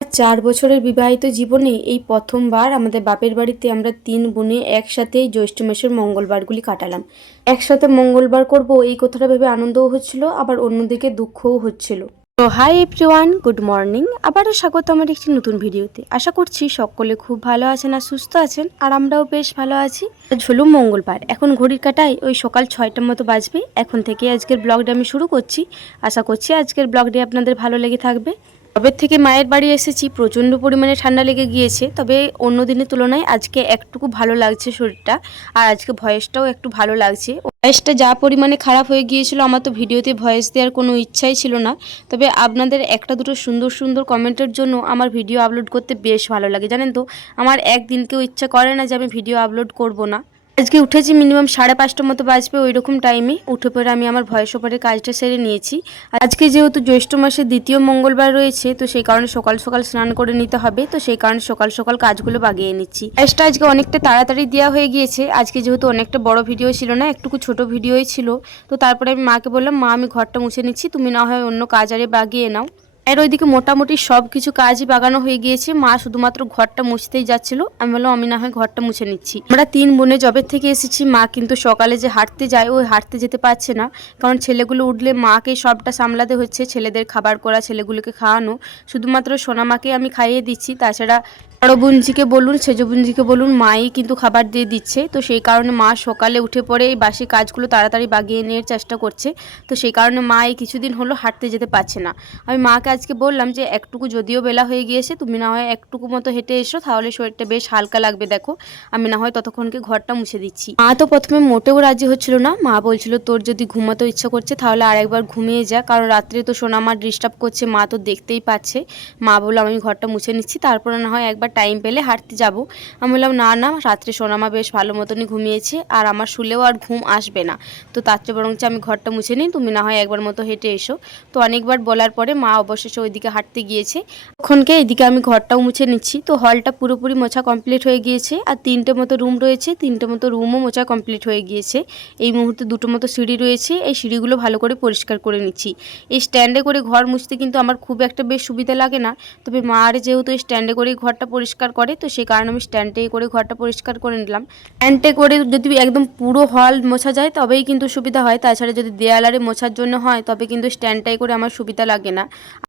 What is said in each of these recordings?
4 বছরের বিবাহিত জীবনে এই প্রথমবার আমাদের বাপের বাড়িতে আমরা 3 বোনে একসাথে জ্যৈষ্ঠ মাসের মঙ্গলবারগুলি কাটালাম। একসাথে মঙ্গলবার করব এই কথাটা ভেবে আনন্দও হচ্ছিল, আবার অন্যদিকে দুঃখও হচ্ছিল। তো হাই এভরিওয়ান, গুড মর্নিং। আবারও স্বাগত আমার একটি নতুন ভিডিওতে। আশা করছি সকলে খুব ভালো আছেন আর সুস্থ আছেন, আর আমরাও বেশ ভালো আছি। আজ হলো মঙ্গলবার, এখন ঘড়ির কাঁটায় ওই সকাল 6টার মতো বাজবে। এখন থেকে আজকের ব্লগটা আমি শুরু করছি। আশা করছি আজকের ব্লগটি আপনাদের ভালো লেগে থাকবে। তবে থেকে মায়ের বাড়ি এসেছি, প্রচণ্ড পরিমাণে ঠান্ডা লেগে গিয়েছে, তবে অন্য দিনের তুলনায় আজকে একটুকু ভালো লাগছে শরীরটা, আর আজকে ভয়েসটাও একটু ভালো লাগছে। ভয়েসটা যা পরিমাণে খারাপ হয়ে গিয়েছিল, আমার তো ভিডিওতে ভয়েস দেওয়ার কোনো ইচ্ছাই ছিল না। তবে আপনাদের একটা দুটো সুন্দর সুন্দর কমেন্টের জন্য আমার ভিডিও আপলোড করতে বেশ ভালো লাগে, জানেন তো। আমার একদিনকেও ইচ্ছা করে না যে আমি ভিডিও আপলোড করব না। আজকে উঠেছি মিনিমাম 5:30টার মতো বাজবে, ওই রকম টাইমে উঠে পড়ে আমি আমার ভয়েস ওভারের কাজটা সেরে নিয়েছি। আজকে যেহেতু জ্যৈষ্ঠ মাসের দ্বিতীয় মঙ্গলবার রয়েছে, তো সেই কারণে সকাল সকাল স্নান করে নিতে হবে, তো সেই কারণে সকাল সকাল কাজগুলো বাগিয়ে নিচ্ছি। কাজটা আজকে অনেকটা তাড়াতাড়ি দেওয়া হয়ে গিয়েছে। আজকে যেহেতু অনেকটা বড় ভিডিও ছিল না, একটুকু ছোট ভিডিওই ছিল। তো তারপরে আমি মাকে বললাম, মা আমি ঘরটা মুছে নিচ্ছি, তুমি না হয় অন্য কাজ আরে বাগিয়ে নাও। এর ওইদিকে মোটামুটি সব কিছু কাজই বাগানো হয়ে গিয়েছে, মা শুধুমাত্র ঘরটা মুছতেই যাচ্ছিল। আমি বললাম আমি না হয় ঘরটা মুছে নিচ্ছি। আমরা 3 বোনে জবের থেকে এসেছি, মা কিন্তু সকালে যে হাঁটতে যায় ওই হাঁটতে যেতে পারছে না, কারণ ছেলেগুলো উঠলে মাকে সবটা সামলাতে হচ্ছে। ছেলেদের খাবার করা, ছেলেগুলোকে খাওয়ানো, শুধুমাত্র সোনামাকে আমি খাইয়ে দিচ্ছি। তাছাড়া বড় বোনজিকে বলুন, সেজ বোনজিকে বলুন, মাই কিন্তু খাবার দিয়ে দিচ্ছে। তো সেই কারণে মা সকালে উঠে পড়ে এই বাসি কাজগুলো তাড়াতাড়ি বাগিয়ে নেওয়ার চেষ্টা করছে। তো সেই কারণে মা এই কিছুদিন হলো হাঁটতে যেতে পারছে না। আমি মাকে আজকে বললাম যে একটুকু যদিও বেলা হয়ে গিয়েছে, তুমি না হয় একটুকু মতো হেঁটে এসো, তাহলে শরীরটা বেশ হালকা লাগবে। দেখো আমি না হয় ততক্ষণকে ঘরটা মুছে দিচ্ছি। মা তো প্রথমে মোটেও রাজি হচ্ছিল না। মা বলছিল তোর যদি ঘুমাতে ইচ্ছা করছে তাহলে আরেকবার ঘুমিয়ে যা, কারণ রাত্রে তো সোনা মা ডিস্টার্ব করছে, মা তো দেখতেই পাচ্ছে। মা বললাম আমি ঘরটা মুছে নিচ্ছি, তারপরে না হয় একবার টাইম পেলে হাঁটতে যাব। আমি বললাম না না, রাত্রে সোনামা বেশ ভালো মতনই ঘুমিয়েছে, আর আমার শুলেও আর ঘুম আসবে না। তো তার চেয়ে বরঞ্চ আমি ঘরটা মুছে নিই, তুমি না হয় একবার মতো হেঁটে এসো। তো অনেকবার বলার পরে মা অবশেষে ওইদিকে হাঁটতে গিয়েছে। তখনকে এদিকে আমি ঘরটাও মুছে নিচ্ছি। তো হলটা পুরোপুরি মোছা কমপ্লিট হয়ে গিয়েছে, আর 3টে মতো রুম রয়েছে, 3টে মতো রুমও মোছা কমপ্লিট হয়ে গিয়েছে। এই মুহূর্তে 2টো মতো সিঁড়ি রয়েছে, এই সিঁড়িগুলো ভালো করে পরিষ্কার করে নিচ্ছি। এই স্ট্যান্ডে করে ঘর মুছতে কিন্তু আমার খুব একটা বেশ সুবিধা লাগে না, তবে মা আর যেহেতু স্ট্যান্ডে করেই ঘরটা পরিষ্কার করে, তো সেই কারণে আমি স্ট্যান্ডে করে ঘরটা পরিষ্কার করে নিলাম। স্ট্যান্ডে করে যদি একদম পুরো হল মোছা যায় তবেই কিন্তু সুবিধা হয়, তাছাড়া যদি দেয়ালারে মোছার জন্য হয় তবে কিন্তু স্ট্যান্ডটাই করে আমার সুবিধা লাগে না।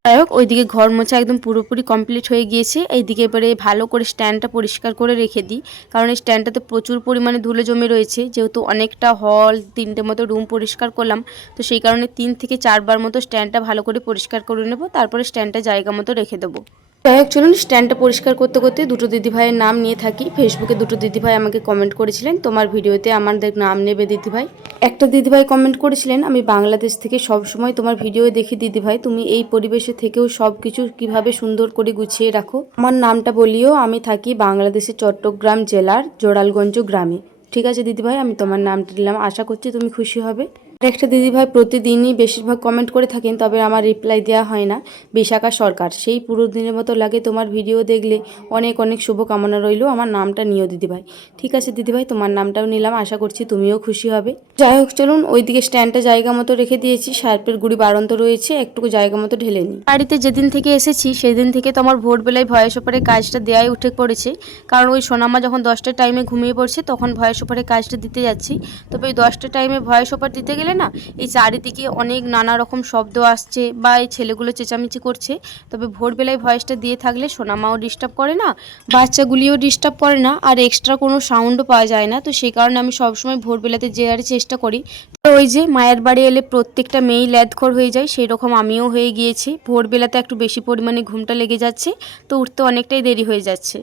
যাই হোক, ওইদিকে ঘর মোছা একদম পুরোপুরি কমপ্লিট হয়ে গিয়েছে। এইদিকে এবারে ভালো করে স্ট্যান্ডটা পরিষ্কার করে রেখে দিই, কারণ এই স্ট্যান্ডটাতে প্রচুর পরিমাণে ধুলো জমে রয়েছে। যেহেতু অনেকটা হল 3টে মতো রুম পরিষ্কার করলাম, তো সেই কারণে 3 থেকে 4বার মতো স্ট্যান্ডটা ভালো করে পরিষ্কার করে নেব, তারপরে স্ট্যান্ডটা জায়গা মতো রেখে দেবো। যাই হোক, চলুন স্ট্যান্ডটা পরিষ্কার করতে করতে দুটো দিদিভাইয়ের নাম নিয়ে থাকি। ফেসবুকে দুটো দিদিভাই আমাকে কমেন্ট করেছিলেন তোমার ভিডিওতে আমাদের নাম নেবে দিদিভাই। একটা দিদিভাই কমেন্ট করেছিলেন আমি বাংলাদেশ থেকে সব সময় তোমার ভিডিও দেখি দিদিভাই, তুমি এই পরিবেশে থেকেও সব কিছু কিভাবে সুন্দর করে গুছিয়ে রাখো। আমার নামটা বলিও, আমি থাকি বাংলাদেশের চট্টগ্রাম জেলার জোড়ালগঞ্জ গ্রামে। ঠিক আছে দিদিভাই, আমি তোমার নামটা দিলাম, আশা করছি তুমি খুশি হবে। একটা দিদিভাই প্রতিদিনই বেশিরভাগ কমেন্ট করে থাকেন, তবে আমার রিপ্লাই দেওয়া হয় না, বিশাখা সরকার। সেই পুরো দিনের মতো লাগে তোমার ভিডিও দেখলে, অনেক অনেক শুভকামনা রইল, আমার নামটা নিও দিদিভাই। ঠিক আছে দিদিভাই, তোমার নামটাও নিলাম, আশা করছি তুমিও খুশি হবে। যাই হোক চলুন, ওইদিকে স্ট্যান্ডটা জায়গা মতো রেখে দিয়েছি, সার্পের গুঁড়ি বাড়ন্ত রয়েছে, একটুকু জায়গা মতো ঢেলে নিই। বাড়িতে যেদিন থেকে এসেছি সেদিন থেকে তো আমার ভোরবেলায় ভয়েস ওভারের কাজটা দেওয়াই উঠে পড়েছে, কারণ ওই সোনামা যখন 10টার টাইমে ঘুমিয়ে পড়ছে তখন ভয়েস ওভারের কাজটা দিতে যাচ্ছি। তবে ওই 10টার টাইমে ভয়েস ওভার দিতে গেলে না, এই চারিদিকে অনেক নানা রকম শব্দ আসছে বা এই ছেলেগুলো চেঁচামেচি করছে। তবে ভোরবেলায় ভয়েসটা দিয়ে থাকলে সোনামাও ডিস্টার্ব করে না, বাচ্চাগুলিও ডিস্টার্ব করে না, আর এক্সট্রা কোনো সাউন্ডও পাওয়া যায় না। তো সেই কারণে আমি সবসময় ভোরবেলাতে যাওয়ার চেষ্টা করি। তো ওই যে মায়ের বাড়ি এলে প্রত্যেকটা মেয়েই ল্যাদখোর হয়ে যায়, সেই রকম আমিও হয়ে গিয়েছি। ভোরবেলাতে একটু বেশি পরিমাণে ঘুমটা লেগে যাচ্ছে, তো উঠতে অনেকটাই দেরি হয়ে যাচ্ছে।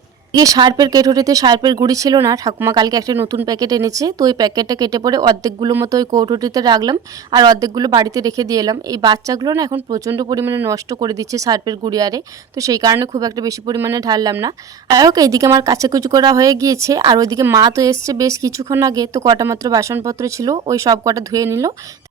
সার্পের কেটুরিতে সার্পের গুঁড়ি ছিল না, ঠাকুমা কালকে একটা নতুন প্যাকেট এনেছে, তো ওই প্যাকেটটা কেটে পরে অর্ধেকগুলো মতো ওই কৌটোটিতে রাখলাম, আর অর্ধেকগুলো বাড়িতে রেখে দিয়ে এলাম। এই বাচ্চাগুলো না এখন প্রচণ্ড পরিমাণে নষ্ট করে দিচ্ছে সার্পের গুঁড়ি আরে, তো সেই কারণে খুব একটা বেশি পরিমাণে ঢাললাম না। যাই হোক, এইদিকে আমার কাচাকুচি করা হয়ে গিয়েছে, আর ওইদিকে মা তো এসছে বেশ কিছুক্ষণ আগে, তো কটা মাত্র বাসনপত্র ছিল ওই সব কটা ধুয়ে নিল।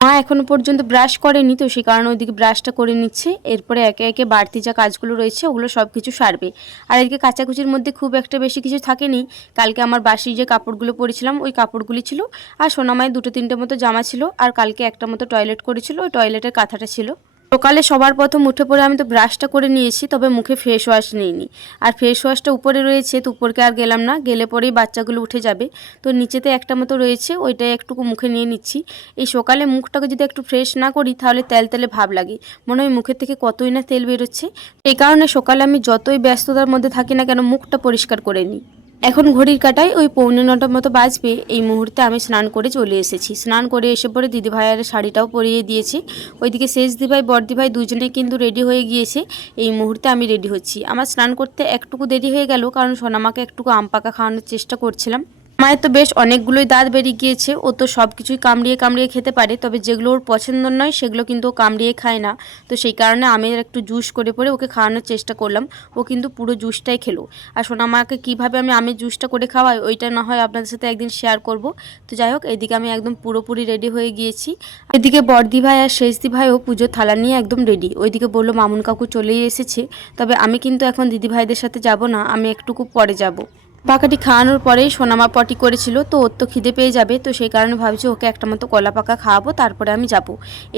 মা এখনো পর্যন্ত ব্রাশ করেনি, তো সেই কারণে ওইদিকে ব্রাশটা করে নিচ্ছে। এরপরে একে একে বাড়তি যা কাজগুলো রয়েছে ওগুলো সব কিছু সারবে। আর এদিকে কাচাকুচির মধ্যে খুব একটা বেশি কিছু থাকেনি, কালকে আমার বাসি যে কাপড়গুলো পরেছিলাম ওই কাপড়গুলি ছিল, আর সোনামায় 2-3টে মতো জামা ছিল, আর কালকে একটা মতো টয়লেট করেছিল, ওই টয়লেটের কাঁথাটা ছিল। সকালে সবার প্রথম উঠে পড়ে আমি তো ব্রাশটা করে নিয়েছি, তবে মুখে ফেস ওয়াশ নিইনি। আর ফেস ওয়াশটা উপরে রয়েছে, তো উপরকে আর গেলাম না, গেলে পরেই বাচ্চাগুলো উঠে যাবে। তো নিচেতে একটা মতো রয়েছে, ওইটাই একটুকু মুখে নিয়ে নিচ্ছি। এই সকালে মুখটাকে যদি একটু ফ্রেশ না করি তাহলে তেলে ভাব লাগে, মনে হয় মুখের থেকে কতই না তেল বেরোচ্ছে। এই কারণে সকালে আমি যতই ব্যস্ততার মধ্যে থাকি না কেন মুখটা পরিষ্কার করে নিই। এখন ঘড়ির কাঁটায় ওই 8:45 মতো বাজবে। এই মুহূর্তে আমি স্নান করে চলে এসেছি। স্নান করে এসে পরে দিদিভাইয়ের শাড়িটাও পরিয়ে দিয়েছি। ওইদিকে শেষ দিভাই বড়দিভাই দুজনে কিন্তু রেডি হয়ে গিয়েছে। এই মুহূর্তে আমি রেডি হচ্ছি। আমার স্নান করতে একটুকু দেরি হয়ে গেল, কারণ সোনামাকে একটুকু আম পাকা খাওয়ানোর চেষ্টা করছিলাম। মায়ের তো বেশ অনেকগুলোই দাঁত বেরিয়ে গিয়েছে, ও তো সব কিছুই কামড়িয়ে খেতে পারে, তবে যেগুলো ওর পছন্দ নয় সেগুলো কিন্তু ও কামড়িয়ে খায় না। তো সেই কারণে আমি একটু জুস করে পরে ওকে খাওয়ানোর চেষ্টা করলাম। ও কিন্তু পুরো জুসটাই খেলো। আর সোনামাকে কীভাবে আমি আমের জুসটা করে খাওয়াই ওইটা না হয় আপনাদের সাথে একদিন শেয়ার করব। তো যাই হোক, এদিকে আমি একদম পুরোপুরি রেডি হয়ে গিয়েছি। এদিকে বড়দি ভাই আর শেষদি ভাইও পুজোর থালা নিয়ে একদম রেডি। ওইদিকে বললো মামুন কাকু চলেই এসেছে, তবে আমি কিন্তু এখন দিদি ভাইদের সাথে যাব না, আমি একটুকু পরে যাব। পাকাটি খাওয়ানোর পরেই সোনামা পটি করেছিল, তো ওর তো খিদে পেয়ে যাবে, তো সেই কারণে ভাবছি ওকে একটা মতো কলা পাকা খাওয়াবো, তারপরে আমি যাব।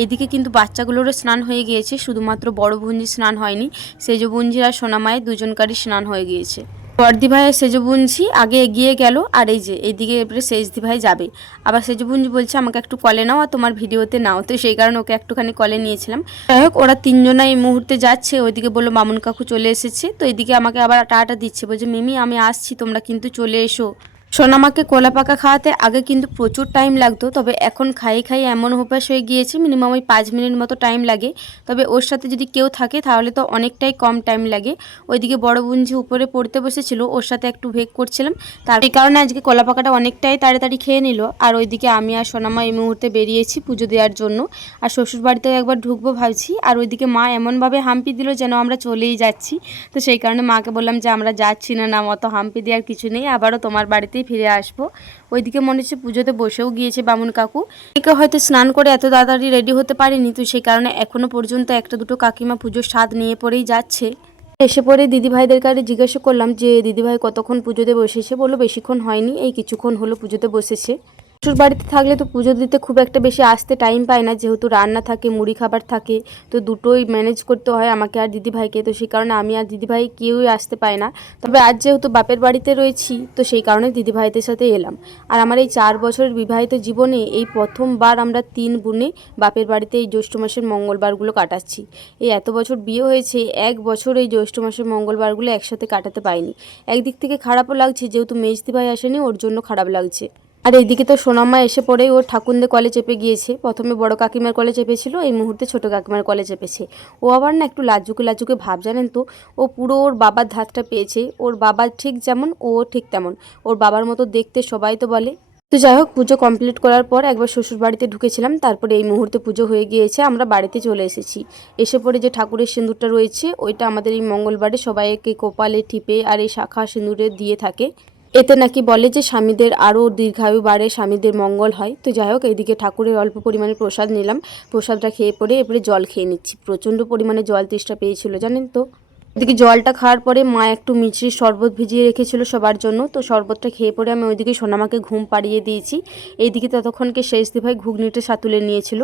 এদিকে কিন্তু বাচ্চাগুলোরও স্নান হয়ে গিয়েছে, শুধুমাত্র বড় বুঞ্জির স্নান হয়নি, সেজ বুঞ্জির আর সোনামায়ের দুজনকারই স্নান হয়ে গিয়েছে। বড়দি ভাইয়ের সেজবুঞ্জি আগে এগিয়ে গেল, আর এই যে এইদিকে এবারে সেজদি ভাই যাবে। আবার সেজবুঞ্জি বলছে আমাকে একটু কলে নাও আর তোমার ভিডিওতে নাও, তো সেই কারণে ওকে একটুখানি কলে নিয়েছিলাম। যাই হোক, ওরা তিনজনা এই মুহূর্তে যাচ্ছে। ওইদিকে বললো মামুন কাকু চলে এসেছে, তো এইদিকে আমাকে আবার টাটা দিচ্ছে, বলছে মিমি আমি আসছি, তোমরা কিন্তু চলে এসো। সোনামাকে কলা পাকা খাওয়াতে আগে কিন্তু প্রচুর টাইম লাগতো, তবে এখন খাইয়ে এমন অভ্যাস হয়ে গিয়েছে মিনিমাম ওই 5 মিনিট মতো টাইম লাগে। তবে ওর সাথে যদি কেউ থাকে তাহলে তো অনেকটাই কম টাইম লাগে। ওইদিকে বড় বুঞ্জি উপরে পড়তে বসেছিল, ওর সাথে একটু ভেগ করছিলাম, তার এই কারণে আজকে কলা পাকাটা অনেকটাই তাড়াতাড়ি খেয়ে নিল। আর ওইদিকে আমি আর সোনামা এই মুহূর্তে বেরিয়েছি পুজো দেওয়ার জন্য। আর শ্বশুর বাড়িতেও একবার ঢুকবো ভাবছি। আর ওইদিকে মা এমনভাবে হাম্পি দিল যেন আমরা চলেই যাচ্ছি। তো সেই কারণে মাকে বললাম যে আমরা যাচ্ছি না, অত হাম্পি দেওয়ার কিছু নেই, আবারও তোমার বাড়িতেই ফিরে আসবো। ওইদিকে মনে হচ্ছে পুজোতে বসেও গিয়েছে বামুন কাকু। একে হয়তো স্নান করে এত তাড়াতাড়ি রেডি হতে পারেনি, তো সেই কারণে এখনো পর্যন্ত একটা দুটো কাকিমা পুজোর স্বাদ নিয়ে পরেই যাচ্ছে। এসে পরে দিদিভাইদের কাছে জিজ্ঞাসা করলাম যে দিদিভাই কতক্ষণ পুজোতে বসেছে, বললো বেশিক্ষণ হয়নি, এই কিছুক্ষণ হলো পুজোতে বসেছে। শ্বশুর বাড়িতে থাকলে তো পুজো দিতে খুব একটা বেশি আসতে টাইম পায় না, যেহেতু রান্না থাকে মুড়ি খাবার থাকে, তো দুটোই ম্যানেজ করতে হয় আমাকে আর দিদিভাইকে, তো সেই কারণে আমি আর দিদিভাই কেউই আসতে পায় না। তবে আজ যেহেতু বাপের বাড়িতে রয়েছি, তো সেই কারণে দিদিভাইদের সাথে এলাম। আর আমার এই 4 বছরের বিবাহিত জীবনে এই প্রথমবার আমরা 3 বোনে বাপের বাড়িতে এই জ্যৈষ্ঠ মাসের মঙ্গলবারগুলো কাটাচ্ছি। এই এত বছর বিয়ে হয়েছে, 1 বছর এই জ্যৈষ্ঠ মাসের মঙ্গলবারগুলো একসাথে কাটাতে পাইনি। একদিক থেকে খারাপও লাগছে, যেহেতু মেজদি ভাই আসেনি ওর জন্য খারাপ লাগছে। আর এইদিকে তো সোনামা এসে পড়েই ওর ঠাকুরদে কলে চেপে গিয়েছে। প্রথমে বড় কাকিমার কলে চেপেছিল, এই মুহূর্তে ছোট কাকিমার কলে চেপেছে। ও আবার না একটু লাজুকে ভাব, জানেন তো। ও পুরো ওর বাবার ধাতটা পেয়েছে। ওর বাবা ঠিক যেমন ও ঠিক তেমন, ওর বাবার মতো দেখতে সবাই তো বলে। তো যাই হোক, পুজো কমপ্লিট করার পর একবার শ্বশুর বাড়িতে ঢুকেছিলাম, তারপরে এই মুহূর্তে পুজো হয়ে গিয়েছে, আমরা বাড়িতে চলে এসেছি। এসে পরে যে ঠাকুরের সিঁদুরটা রয়েছে ওইটা আমাদের এই মঙ্গলবারে সবাইকে কপালে টিপে আর এই শাখা সিঁদুরে দিয়ে থাকে। এতে নাকি বলে যে স্বামীদের আরও দীর্ঘায়ু বাড়ে, স্বামীদের মঙ্গল হয়। তো যাই হোক, এইদিকে ঠাকুরের অল্প পরিমাণে প্রসাদ নিলাম, প্রসাদটা খেয়ে পরে এবারে জল খেয়ে নিচ্ছি। প্রচণ্ড পরিমাণে জল তেষ্টা পেয়েছিল জানেন তো। এদিকে জলটা খাওয়ার পরে মা একটু মিছরির শরবত ভিজিয়ে রেখেছিল সবার জন্য, তো শরবতটা খেয়ে পরে আমি ওইদিকে সোনামাকে ঘুম পাড়িয়ে দিয়েছি। এইদিকে ততক্ষণকে শেষদি ভাই ঘুগনিটা সাতুলে নিয়েছিল।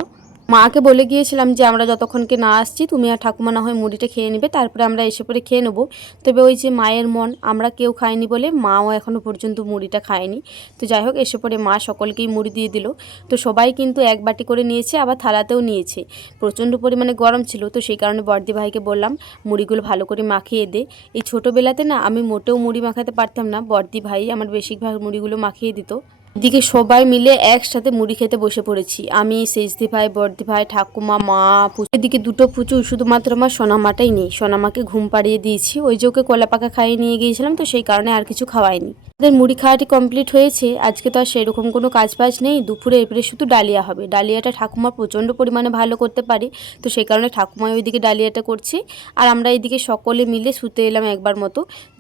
মাকে বলে গিয়েছিলাম যে আমরা যতক্ষণকে না আসছি তুমি আর ঠাকুমা না হয় মুড়িটা খেয়ে নেবে, তারপরে আমরা এসে পরে খেয়ে নেবো। তবে ওই যে মায়ের মন, আমরা কেউ খাইনি বলে মাও এখনও পর্যন্ত মুড়িটা খায়নি। তো যাই হোক, এসে পরে মা সকলকেই মুড়ি দিয়ে দিল। তো সবাই কিন্তু এক বাটি করে নিয়েছে, আবার থালাতেও নিয়েছে। প্রচণ্ড পরিমাণে গরম ছিল, তো সেই কারণে বড়দি ভাইকে বললাম মুড়িগুলো ভালো করে মাখিয়ে দে। এই ছোটোবেলাতে না আমি মোটেও মুড়ি মাখাতে পারতাম না, বড়দি ভাই আমার বেশিরভাগ মুড়িগুলো মাখিয়ে দিত। এদিকে সবাই মিলে একসাথে মুড়ি খেতে বসে পড়েছি, আমি সেজদি ভাই বড়দি ভাই ঠাকুমা মা পুচু। এদিকে দুটো পুচু, শুধুমাত্র আমার সোনামাটাই নেই। সোনামাকে ঘুম পাড়িয়ে দিয়েছি, ওই যে ওকে কলা পাকা খাইয়ে নিয়ে গিয়েছিলাম, তো সেই কারণে আর কিছু খাওয়াইনি। আমাদের মুড়ি খাওয়াটি কমপ্লিট হয়েছে। আজকে তো আর সেরকম কোনো কাজ বাজ নেই, দুপুরে এবারে শুধু ডালিয়া হবে। ডালিয়াটা ঠাকুমা প্রচণ্ড পরিমাণে ভালো করতে পারে, তো সেই কারণে ঠাকুমা ওইদিকে ডালিয়াটা করছে। আর আমরা এইদিকে সকলে মিলে শুতে এলাম একবার মতো।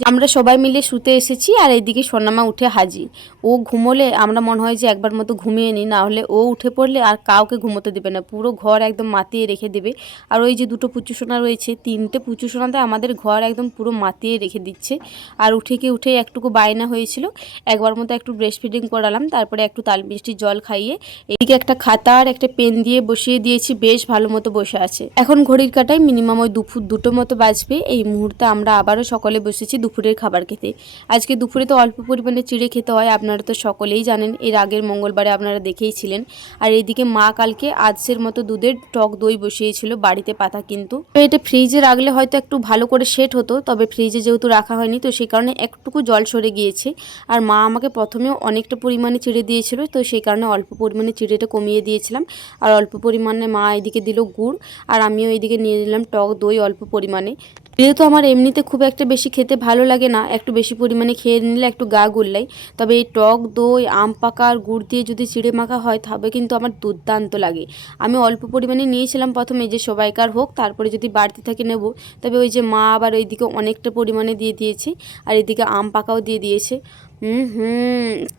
আমরা সবাই মিলে শুতে এসেছি, আর এইদিকে সোনামা উঠে হাজির। ও ঘুমোলে আমরা মনে হয় যে একবার মতো ঘুমিয়ে নিই, না হলে ও উঠে পড়লে আর কাউকে ঘুমোতে দেবে না, পুরো ঘর একদম মাতিয়ে রেখে দেবে। আর ওই যে দুটো পুচু সোনা রয়েছে, 3টে পুচু সোনাতে আমাদের ঘর একদম পুরো মাতিয়ে রেখে দিচ্ছে। আর উঠে একটুকু বায়না হয়েছে হয়েছিল। একবার মতো একটু ব্রেস্ট ফিডিং করালাম, তারপরে একটু তাল মিষ্টির জল খাইয়ে এদিকে একটা খাতা আর একটা পেন দিয়ে বসিয়ে দিয়েছি। বেশ ভালো মতো বসে আছে। এখন ঘড়ির কাঁটায় মিনিমাম ওই দুপুর 2টো মতো বাজবে। এই মুহূর্তে আমরা আবারও সকালে বসেছি দুপুরের খাবার খেতে। আজকে দুপুরে তো অল্প পরিমাণে চিড়ে খেতে হয়, আপনারা তো সকলেই জানেন, এর আগের মঙ্গলবারে আপনারা দেখেইছিলেন। আর এইদিকে মা কালকে আজকের মতো দুধের টক দই বসিয়েছিল বাড়িতে পাতা, কিন্তু এটা ফ্রিজে রাখলে হয়তো একটু ভালো করে সেট হতো, তবে ফ্রিজে যেহেতু রাখা হয়নি তো সেই কারণে একটুকু জল সরে গিয়েছে। আর মা আমাকে প্রথমেও অনেকটা পরিমাণে চিড়ে দিয়েছিল, তো সেই কারণে অল্প পরিমাণে চিড়েটা কমিয়ে দিয়েছিলাম। আর অল্প পরিমাণে মা এদিকে দিল গুড়, আর আমিও এদিকে নিয়ে নিলাম টক দই অল্প পরিমাণে। যেহেতু আমার এমনিতে খুব একটা বেশি খেতে ভালো লাগে না, একটু বেশি পরিমাণে খেয়ে নিলে একটু গা গুল্লাই, তবে এই টক দই আম পাকা আর গুড় দিয়ে যদি চিড়ে মাখা হয় তবে কিন্তু আমার দুর্দান্ত লাগে। আমি অল্প পরিমাণে নিয়েছিলাম প্রথমে, যে সবাইকার হোক, তারপরে যদি বাড়তি থাকে নেব। তবে ওই যে মা আবার ওইদিকে অনেকটা পরিমাণে দিয়ে দিয়েছে, আর এদিকে আম পাকাও দিয়ে দিয়েছে।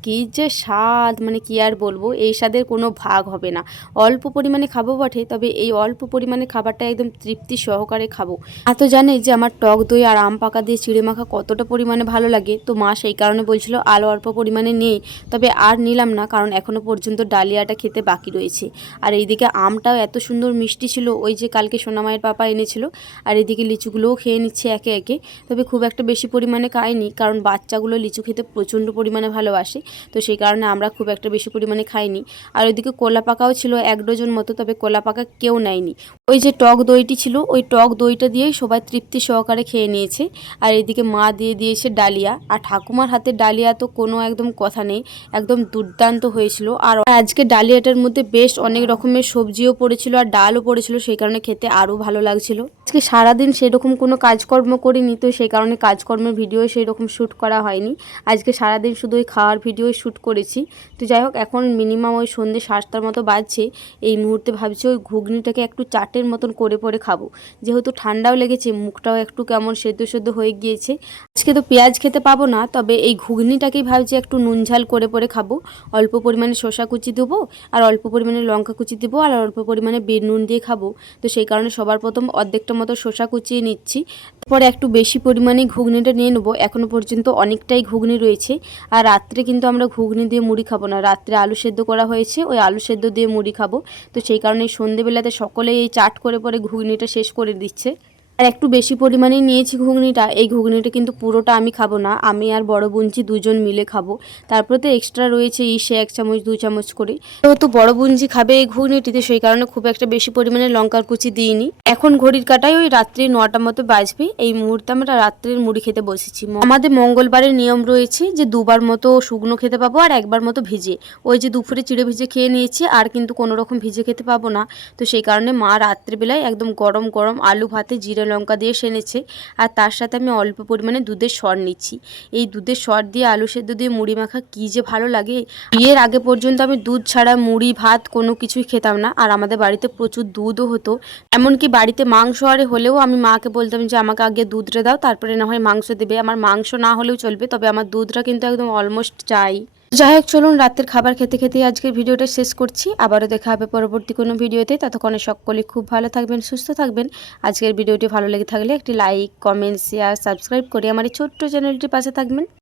কী যে স্বাদ, মানে কি আর বলবো, এই স্বাদের কোনো ভাগ হবে না। অল্প পরিমাণে খাবো বটে, তবে এই অল্প পরিমাণে খাবারটা একদম তৃপ্তি সহকারে খাবো। তো জানে যে আমার টক দই আর আম পাকা দিয়ে চিড়ে মাখা কতটা পরিমাণে ভালো লাগে, তো মা সেই কারণে বলছিল আরও অল্প পরিমাণে নেই, তবে আর নিলাম না, কারণ এখনও পর্যন্ত ডালিয়াটা খেতে বাকি রয়েছে। আর এইদিকে আমটাও এত সুন্দর মিষ্টি ছিল, ওই যে কালকে সোনামায়ের পাপা এনেছিল। আর এদিকে লিচুগুলোও খেয়ে নিচ্ছে একে একে, তবে খুব একটা বেশি পরিমাণে খাইনি, কারণ বাচ্চাগুলো লিচু খেতে প্রচণ্ড পরিমাণে ভালোবাসে, তো সেই কারণে আমরা খুব একটা বেশি পরিমাণে খাইনি। আর ওইদিকে কলা পাকাও ছিল 1 ডজন মতো, তবে কলা পাকা কেউ নেয়নি। ওই যে টক দইটি ছিল, ওই টক দইটা দিয়েই সবাই তৃপ্তি সহকারে খেয়ে নিয়েছে। আর এদিকে মা দিয়ে দিয়েছে ডালিয়া, আর ঠাকুমার হাতে ডালিয়া তো কোনো একদম কথা নেই, একদম দুর্দান্ত হয়েছিল। আর আজকে ডালিয়াটার মধ্যে বেশ অনেক রকমের সবজিও পড়েছিল আর ডালও পড়েছিল, সেই কারণে খেতে আরও ভালো লাগছিল। আজকে সারাদিন সেরকম কোনো কাজকর্ম করিনি, তো সেই কারণে কাজকর্মের ভিডিও সেই রকম শ্যুট করা হয়নি। আজকে সারাদিন শুধু ওই খাওয়ার ভিডিও শ্যুট করেছি। তো যাই হোক, এখন মিনিমাম ওই সন্ধ্যে 7টার মতো বাজছে। এই মুহূর্তে ভাবছি ওই ঘুগনিটাকে একটু চাটের মতন করে পরে খাবো, যেহেতু ঠান্ডাও লেগেছে, মুখটাও একটু কেমন সেদ্ধ সেদ্ধ হয়ে গিয়েছে। আজকে তো পেঁয়াজ খেতে পাবো না, তবে এই ঘুগনিটাকেই ভাবছি একটু নুন ঝাল করে পরে খাবো। অল্প পরিমাণে শসা কুচি দেবো, আর অল্প পরিমাণে লঙ্কা কুচি দেবো, আর অল্প পরিমাণে বিট নুন দিয়ে খাবো। তো সেই কারণে সবার প্রথম অর্ধেকটা মতো শসা কুচিয়ে নিচ্ছি, তারপরে একটু বেশি পরিমাণে ঘুগনিটা নিয়ে নেবো। এখনও পর্যন্ত অনেকটাই ঘুগনি রয়েছে। আর রাত্রে কিন্তু আমরা ঘুগনি দিয়ে মুড়ি খাবো না, রাত্রে আলু সেদ্ধ করা হয়েছে, ওই আলু সেদ্ধ দিয়ে মুড়ি খাবো। তো সেই কারণে সন্ধেবেলাতে সকলেই এই চাট করে পরে ঘুগনিটা শেষ করে দিচ্ছে। আর একটু বেশি পরিমাণেই নিয়েছি ঘুগনিটা। এই ঘুগনিটা কিন্তু পুরোটা আমি খাবো না, আমি আর বড় বুঞ্জি দুজন মিলে খাবো। তারপরে তো এক্সট্রা রয়েছে ইসে 1 চামচ 2 চামচ করে, তো বড় বুঞ্জি খাবে এই ঘুগনিটিতে, সেই কারণে খুব একটা বেশি পরিমাণে লঙ্কার কুচি দিইনি। এখন ঘড়ির কাঁটায় ওই রাত্রি 9টা মতো বাজবে। এই মুহূর্তে আমরা রাত্রের মুড়ি খেতে বসেছি। আমাদের মঙ্গলবারের নিয়ম রয়েছে যে 2বার মতো শুকনো খেতে পাবো আর 1বার মতো ভিজে। ওই যে দুপুরে চিড়ে ভিজে খেয়ে নিয়েছি, আর কিন্তু কোনো রকম ভিজে খেতে পাবো না। তো সেই কারণে মা রাত্রেবেলায় একদম গরম গরম আলু ভাতে জিরে লঙ্কা দিয়ে সেনেছে, আর তার সাথে আমি অল্প পরিমাণে দুধের সর নিচ্ছি। এই দুধের সর দিয়ে আলু সেদ্ধ দিয়ে মুড়ি মাখা কী যে ভালো লাগে। বিয়ের আগে পর্যন্ত আমি দুধ ছাড়া মুড়ি ভাত কোনো কিছুই খেতাম না, আর আমাদের বাড়িতে প্রচুর দুধও হতো। এমনকি বাড়িতে মাংস আরে হলেও আমি মাকে বলতাম যে আমাকে আগে দুধটা দাও, তারপরে না হয় মাংস দেবে। আমার মাংস না হলেও চলবে, তবে আমার দুধটা কিন্তু একদম অলমোস্ট চাই। যাই হোক, চলুন রাতের খাবার খেতে খেতেই আজকের ভিডিওটা শেষ করছি। আবারও দেখা হবে পরবর্তী কোনো ভিডিওতে। ততক্ষণে সকলে খুব ভালো থাকবেন, সুস্থ থাকবেন। আজকের ভিডিওটি ভালো লেগে থাকলে একটি লাইক, কমেন্ট, শেয়ার, সাবস্ক্রাইব করে আমার এই ছোট্ট চ্যানেলটির পাশে থাকবেন।